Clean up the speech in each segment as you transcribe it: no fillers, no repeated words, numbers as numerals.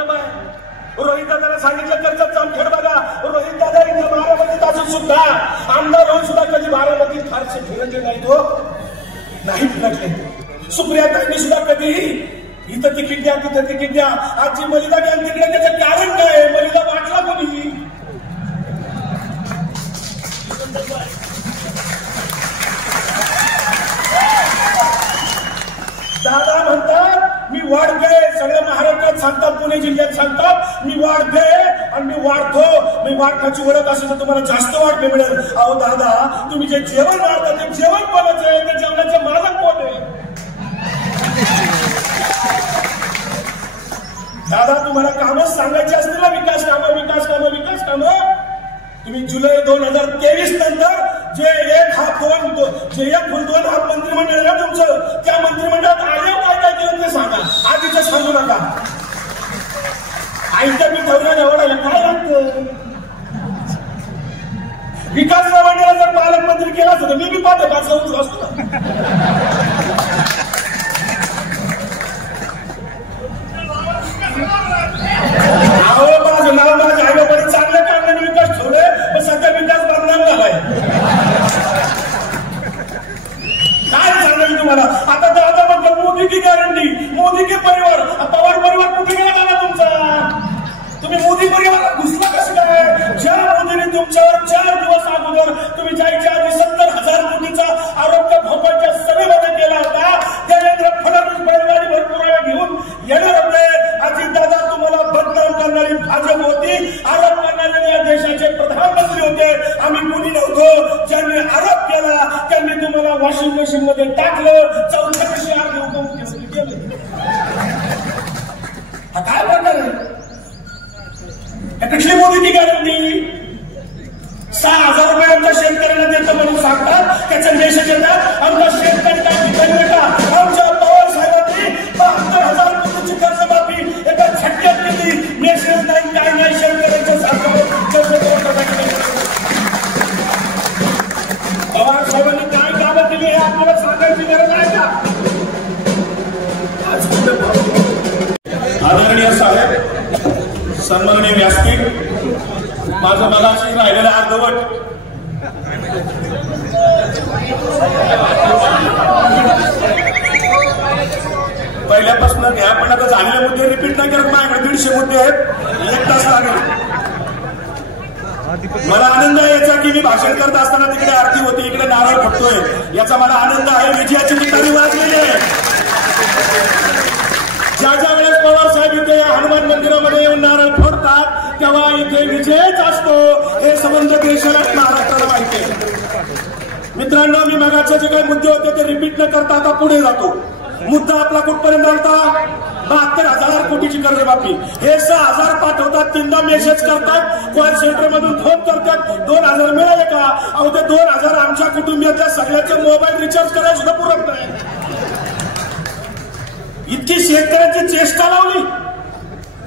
रोहित दादाला सांगितलं कर्जत जामखेड बघा. रोहित दादा इथं बारामतीत असून सुद्धा आमदार होऊन सुद्धा कधी बारामतीत फारसे फिरकले नाही. तो नाही फिरकले. सुप्रियाताईंनी सुद्धा कधीही इथं तिकीट द्या तिथं तिकीट द्या. आजची मलिदा गँग तिकडे, त्याचं कारण काय? मलिदा वाटला कोणी? दादा म्हणतात मी वाढते, सगळ्या महाराष्ट्रात सांगतात, पुणे जिल्ह्यात सांगतात मी वाढते आणि मी वाढतो. मी वाढण्याची ओळख असेल तर तुम्हाला जास्त वाढ मिळेल. अहो दादा, तुम्ही जे जेवण वाढता ते जेवण कोणाचं आहे? त्या जेवणाचे मालक कोण आहे? दादा तुम्हाला कामच सांगायची असतील ना, विकास कामं विकास कामं विकास कामं. तुम्ही जुलै 2023 नंतर जे एक फुल दोन हात मंत्रिमंडळ आहे तुमचं, त्या मंत्रिमंडळात आल्यावर काय काय केलं ते सांगा. आधीच सांगू नका. आईच्या पिठावर निवडायला काय लागतं? विकास निवडण्याला जर पालकमंत्री केला असतं तर मी बी पाठवतो असतो ना. माझं नाव माझ्या आईबाबांनी चांगल्या कारणाने विकास ठेवले, पण सध्या विकास बदनाम झालाय. काय सांगायचं तुम्हाला? आता दादा म्हणतात मोदी की गॅरंटी, मोदी के परिवार. पवार परिवार कुठे गेला दादा तुमचा? तुम्ही मोदी परिवारात घुसला कसं काय? ज्या मोदीने तुमच्यावर 4 दिवस अगोदर तुम्ही जायच्या आधी 70,000 कोटीचा आरोप त्या भोपाळच्या सभेमध्ये केला होता, देवेंद्र फडणवीस बैलगाडीभर पुरावे घेऊन येणार होते. अजितदादा तुम्हाला बदनाम करणारी भाजप होती, आरोप करणारे या देशाचे प्रधानमंत्री होते. आम्ही कुणी नव्हतो. ज्यांनी आरोप केला त्यांनी तुम्हाला वॉशिंग मशीन मध्ये टाकलं. चौथ्याशी मुख्यमंत्री केले. हा काय प्रकार आहे? कसली मोदीची गॅरंटी? 6,000 रुपये आमच्या शेतकऱ्यांना देतं म्हणून सांगतात, त्याचे मेसेज येतात. आमच्या शेतकऱ्यांना ठिकाणी देतात. आमच्या पवार साहेबांनी 72,000 कोटीची कर्जमाफी एका झटक्यात केली. मेसेज नाही, काय नाही. शेतकऱ्यांच्या पवार साहेबांनी काय कामं केली हे आपल्याला सांगायची गरज आहे का? आदरणीय साहेब, सन्माननीय व्यासपीठ, माझं मगाशी राहिलेलं अर्धवट पहिल्यापासून घ्या, पण आता झालेले मुद्दे रिपीट नाही करत. माझ्याकडे 150 मुद्दे आहेत, 1 तास लागेल. मला आनंद आहे याचा की मी भाषण करत असताना तिकडे आरती होती, इकडे नारळ फुटतोय, याचा मला आनंद आहे. विजयाची तुतारी वाजलेली आहे. ज्या ज्या वेळेस पवार साहेब इथे या हनुमान मंदिरामध्ये येऊन नारळ फोडतात तेव्हा इथे विजयच असतो, हे संबंध देशाला महाराष्ट्राला माहिती आहे. मित्रांनो, मी मगाचे जे काही मुद्दे होते ते रिपीट न करता आता पुढे जातो. मुद्दा आपला कुठपर्यंत आलता? 72,000 कोटीची कर्जमाफी. हे 6,000 पाठवतात, 3दा मेसेज करतात, कॉल सेंटर मधून फोन करतात, 2,000 मिळाले का? अहो ते 2,000 आमच्या कुटुंबियातल्या सगळ्याचे मोबाईल रिचार्ज करायला सुद्धा पुरत नाही. इतकी शेतकऱ्यांची चेष्टा लावली.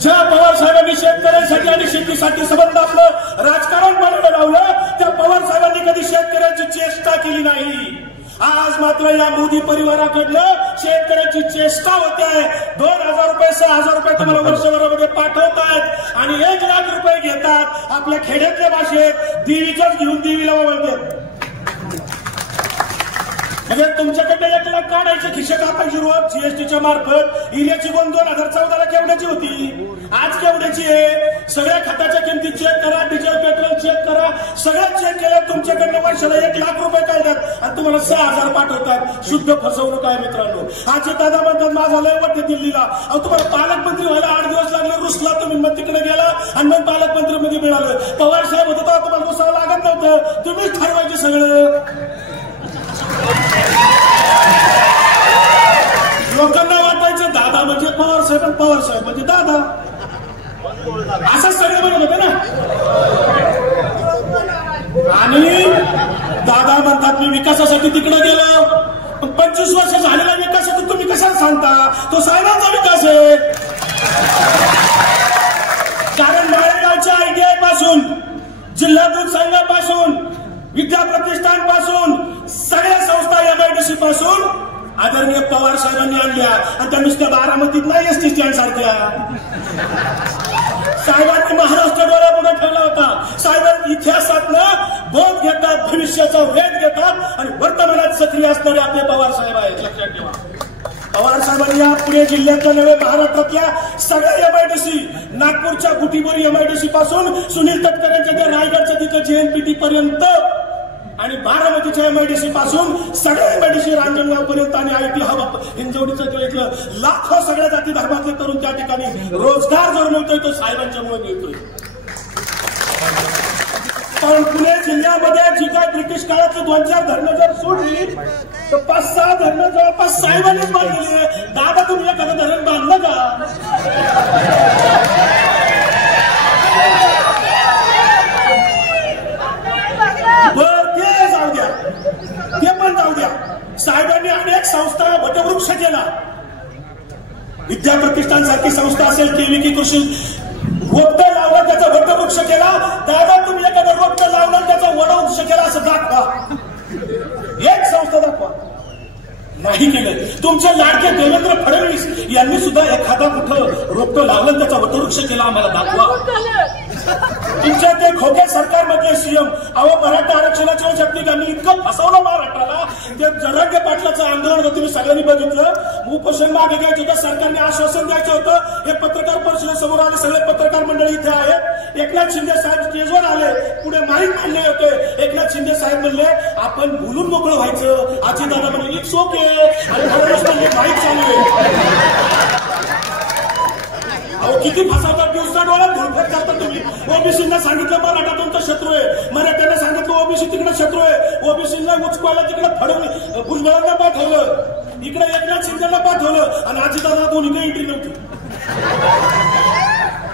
ज्या पवार साहेबांनी शेतकऱ्यांसाठी आणि शेतीसाठी संबंध आपलं राजकारण बनायला लावलं, त्या पवार साहेबांनी कधी शेतकऱ्यांची चेष्टा केली नाही. आज मात्र या मोदी परिवाराकडनं शेतकऱ्याची चेष्टा होते. 2,000 रुपये 6,000 रुपये तुम्हाला वर्षभरामध्ये पाठवतात आणि 1 लाख रुपये घेतात. आपल्या खेड्यातल्या भाषेत देवीचंच घेऊन देवीला वळतात. म्हणजे तुमच्याकडे 1 लाख काढायचे, खिशे कापायची रोज जीएसटीच्या मार्फत. इल्याची 2014ला केवढ्याची होती, आज केवढ्याची आहे? सगळ्या खताच्या किमती चेक करा, डिझेल पेट्रोल चेक करा, सगळं चेक केलं. तुमच्याकडनं वर्षाला 1 लाख रुपये काढतात आणि तुम्हाला 6,000 पाठवतात. शुद्ध फसवणूक आहे मित्रांनो. आजी दादा म्हणतात माझा लय वाटते दिल्लीला. अहो तुम्हाला पालकमंत्री व्हायला 8 दिवस लागले, रुसला तुम्ही, मग तिकडे गेला आणि मग पालकमंत्री मध्ये मिळालं. पवार साहेब होतं तेव्हा तुम्हाला रुसावं लागत नव्हतं, तुम्हीच ठरवायचे सगळं. लोकांना वाटायचं दादा म्हणजे पवार साहेब, पवार साहेब म्हणजे दादा, असं सगळे म्हणत होते ना. आणि दादा म्हणतात मी विकासासाठी तिकडे गेलो, पण 25 वर्ष झालेला विकासासाठी तुम्ही कशाला सांगता? तो साहेबांचा विकास आहे. कारण माळेगावच्या ITI पासून, जिल्हा दूध संघापासून, विद्या प्रतिष्ठान पासून, सगळ्या संस्था MIDC पासून आदरणीय पवार साहेबांनी आणल्या आणि त्या नुसत्या बारामतीत नाही एसटी स्टँड सारख्या. साहेबांनी महाराष्ट्र डोळ्यापुढे ठेवला होता. साहेबांनी इतिहासातनं बोध घेतात, भविष्याचा वेध घेतात आणि वर्तमानात सक्रिय असणारे आपले पवार साहेब आहेत. लक्षात ठेवा. पवार साहेबांनी या पुणे जिल्ह्यातल्या नव्हे महाराष्ट्रातल्या सगळ्या एमआयडीसी, नागपूरच्या गुटीबोरी एमआयडीसी पासून सुनील तटकरेंच्या त्या रायगडच्या तिथं जेएनपीटी पर्यंत आणि बारामतीच्या एमआयडीसी पासून सगळ्या एमआयडीसी रांजणगाव पर्यंत आणि आयटी हब हिंजवडीचं इथलं लाखो सगळ्या जाती धर्मातले तरुण त्या ठिकाणी रोजगार जो मिळतोय तो साहेबांच्यामुळे मिळतोय. पण पुणे जिल्ह्यामध्ये जी काय ब्रिटिश काळातली 2-4 धरणं जर सोडली तर 5-6 धरणं जवळपास साहेबांनीच बांधलेली आहे. दादा तुम्ही एखादं धरण बांधलं का? ते पण जाऊ द्या. साहेबांनी अनेक संस्था वटवृक्ष केला. विद्या प्रतिष्ठान सारखी संस्था असेल, केविकी कृषी रोपटं लावलं त्याचा वटवृक्ष केला. दादा तुम्ही एखादं रोपटं लावलं त्याचा वटवृक्ष केला असं दाखवा. एक संस्था दाखवा. नाही केलं. तुमचे लाडके देवेंद्र फडणवीस यांनी सुद्धा एखादा कुठं रोपटं लावलं त्याचा वटवृक्ष केला आम्हाला दाखवा. तुमच्या ते खोके सरकारमधले सीएम अहो मराठा आरक्षणाची वेळ शक्ती त्यांनी इतकं फसवलं महाराष्ट्राला. ते जरांगे पाटलाचं आंदोलन होतं तुम्ही सगळ्यांनी बघितलं. उपोषण मागे घ्यायचं होतं, सरकारने आश्वासन द्यायचं होतं. हे पत्रकार परिषदेसमोर आले, सगळे पत्रकार मंडळी इथे आहेत. एकनाथ शिंदे साहेब स्टेजवर आले, पुढे माईक मांडले होते. एकनाथ शिंदे साहेब म्हणले आपण बोलून मोकळं व्हायचं. आजी दादा म्हणले इट्स ओके आणि फडणवीस म्हणले माईक चालू आहे. अहो किती फसवतात, दिवसा डोळ्यात धुळफट करता तुम्ही. ओबीसींना सांगितलं मराठा तुमचा शत्रू आहे, मराठ्यांना सांगितलं ओबीसी तिकडे शत्रू आहे. ओबीसींना उचकवायला तिकडे फडणवीस भुजबळांना पाठवलं, इकडे एकनाथ शिंदेला पाठवलं आणि अजितदादा दोन्ही एंट्री नव्हती.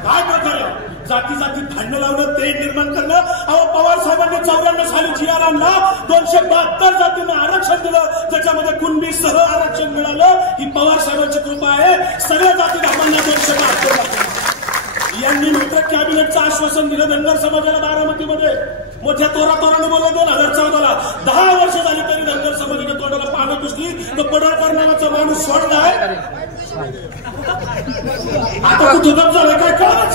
काय प्रकार जाती जातीत भांडणं लावणं, ते निर्माण करणं. अहो पवार साहेबांनी 94 साली GR आणला, 272 जातींना आरक्षण दिलं, त्याच्यामध्ये कुणबी सह आरक्षण मिळालं. ही पवार साहेबांची कृपा आहे. सगळ्या जाती धर्मांना 272 यांनी मात्र कॅबिनेटचं आश्वासन दिलं धनगर समाजाला. बारामतीमध्ये मोठ्या तोराने बोललं 2014ला 10 वर्ष झाली तरी धनगर समाजाने तोंडाला पानं पुसली. तो पडळकर नावाचा माणूस सोडलाय. आता कुठे गप झालं काय कळच.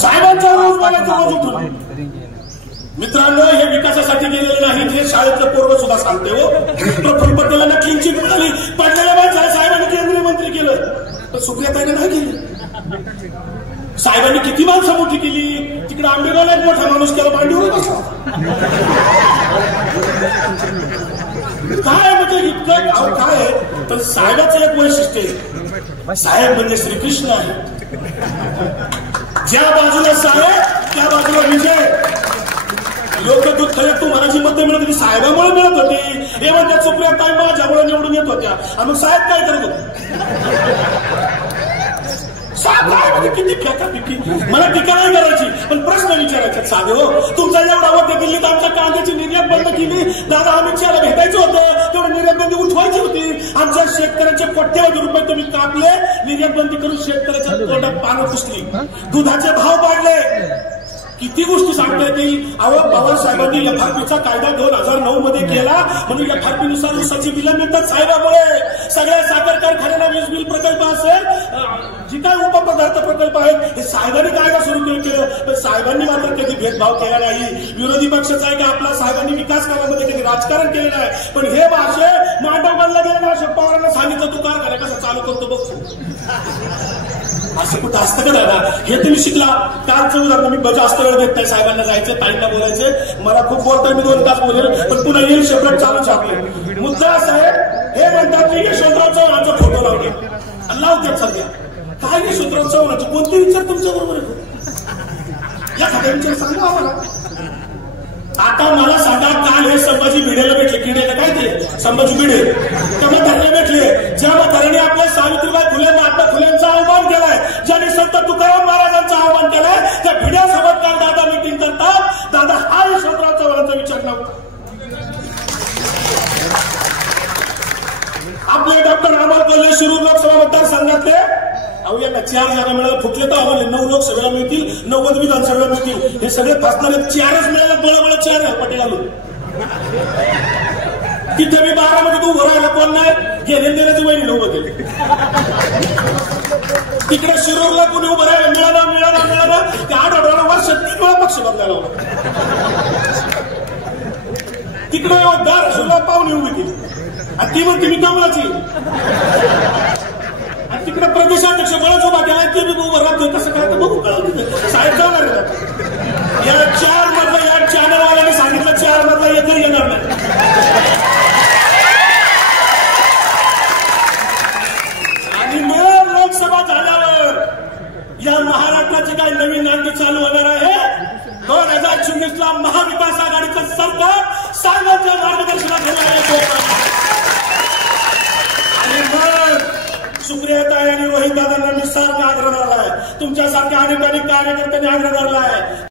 साहेबांचा रोज बोलायचं रोज उठून. मित्रांनो हे विकासासाठी गेलेले नाहीत, हे शाळेतलं पोरग सुद्धा सांगते. हो प्रफुल्ल पटेलांना क्लीन चिट मिळाली, पडलेल्या माणसाला साहेबांनी केंद्रीय मंत्री केलं, पण सुप्रियाताईने नाही केली. साहेबांनी किती माणसं मोठी केली. तिकडे आंबेगावला एक मोठा माणूस केला, मांडीवर बसला. काय म्हणजे इतकं काय. पण साहेबाचं एक वैशिष्ट्य आहे, साहेब म्हणजे श्रीकृष्ण आहे. ज्या बाजूला साहेब त्या बाजूला विजय. लोक दुःख तू मनाची मतं मिळत होती, साहेबामुळे मिळत होती. हे म्हणतात सुप्रियाताई माझ्यामुळे निवडून येत होत्या. मग साहेब काय करत होते? किती फेकापिकी. मला टीका नाही करायची पण प्रश्न विचारायचे साधे. हो तुमचा एवढा होते दिल्लीत आमच्या कांद्याची निर्यात बंद केली. दादा अमित शहाला भेटायचं होतं, तेवढं निर्यात बंदी उठवायची होती. आमच्या शेतकऱ्यांचे कोट्यवधी रुपये तुम्ही कापले, निर्यात बंदी करून शेतकऱ्याच्या तोंडात पानं पुसली, दुधाचे भाव वाढले. किती गोष्टी सांगता येतील. अहो पवार साहेबांनी एफआरपीचा कायदा 2009 मध्ये केला म्हणून एफआरपी नुसार ऊसाची बिलं मिळतात साहेबामुळे. सगळ्या साखर कारखान्यांना वीज बिल प्रकल्प असेल, जी काय उपपदार्थ प्रकल्प आहेत हे साहेबांनी कायदा सुरू केलं. पण साहेबांनी मात्र कधी भेदभाव केला नाही. विरोधी पक्षाचा आहे की आपला साहेबांनी विकास कामामध्ये कधी राजकारण केलेलं आहे. पण हे भाषे मांडव बांधला गेला ना, अशोक पवारांना सांगितलं तू कारखाना कसं चालू करतो बघ. असं कुठं असतं का दादा? हे तुम्ही शिकला. कालचं उदाहरण मी जास्त वेळ देत नाही. साहेबांना जायचं, ताईंना बोलायचं. मला खूप बोलतोय, मी 2 तास बोलेल पण पुन्हा येईल शेपट चालू छापले. मुद्दा साहेब हे म्हणतात की यशवंतराव चव्हाणांचा फोटो लावले. लावतात सध्या. काय यशवंतराव चव्हाणाचे कोणते विचार तुमच्या बरोबर आहे? या खात्या विचार सांगा आम्हाला. आता मला सांगा, काल हे संभाजी भिडेला भेटले. किडेला काय ते संभाजी भिडे त्या म्हाताऱ्याला भेटले. ज्या म्हाताऱ्याने आपल्या सावित्रीबाई फुले महात्मा फुलेंचा आव्हान केलाय, ज्याने संत तुकाराम महाराजांचं आव्हान केलंय, त्या भिड्यासोबत काल दादा मिटिंग करतात. दादा हा यशवंतराव चव्हाणांचा विचार नव्हता. आपले डॉक्टर अमर कोल्हे शिरूर लोकसभा मतदारसंघातले. अहो यांना 4 जागा मिळाल्या, फुटले तर आम्हाला 9 लोकसभेला मिळतील, 90 विधानसभेला मिळतील. हे सगळे फसणारे 4च मिळाले. बळबळ 4 पटे घालून. तिथे मी बारामध्ये उभं राहिला कोण नाही गेले देण्याचं वहिनी उभं केलं. तिकडे शिरूरला कोणी उभं राहिलं मिळाला त्या आठवड्याला वर्षात 3 वेळा पक्ष बदलायला होता. तिकडे धाराशिवला पाहुणे उभी केली आणि ती म्हणते मी कमलाची. आणि तिकडे प्रदेशाध्यक्ष बळच उभा केला ते मी उभं राहतोय कसं काय बघू कळलं साहेब जाणार या 4 मधला या चॅनलवाल्याने सांगितलं 4 मधला एकही येणार नाही. आणि मग लोकसभा झाल्यावर या महाराष्ट्राची काही नवीन नांदी चालू होणार आहे. 2024 ला महाविकास आघाडीचं सरकार साहेबांच्या मार्गदर्शनाखाली आहे. आणि मग सुप्रियाताई आणि रोहित दादांना मी सारखा आग्रह धरला आहे. तुमच्यासारख्या अनेक कार्यकर्त्यांनी आग्रह धरला आहे.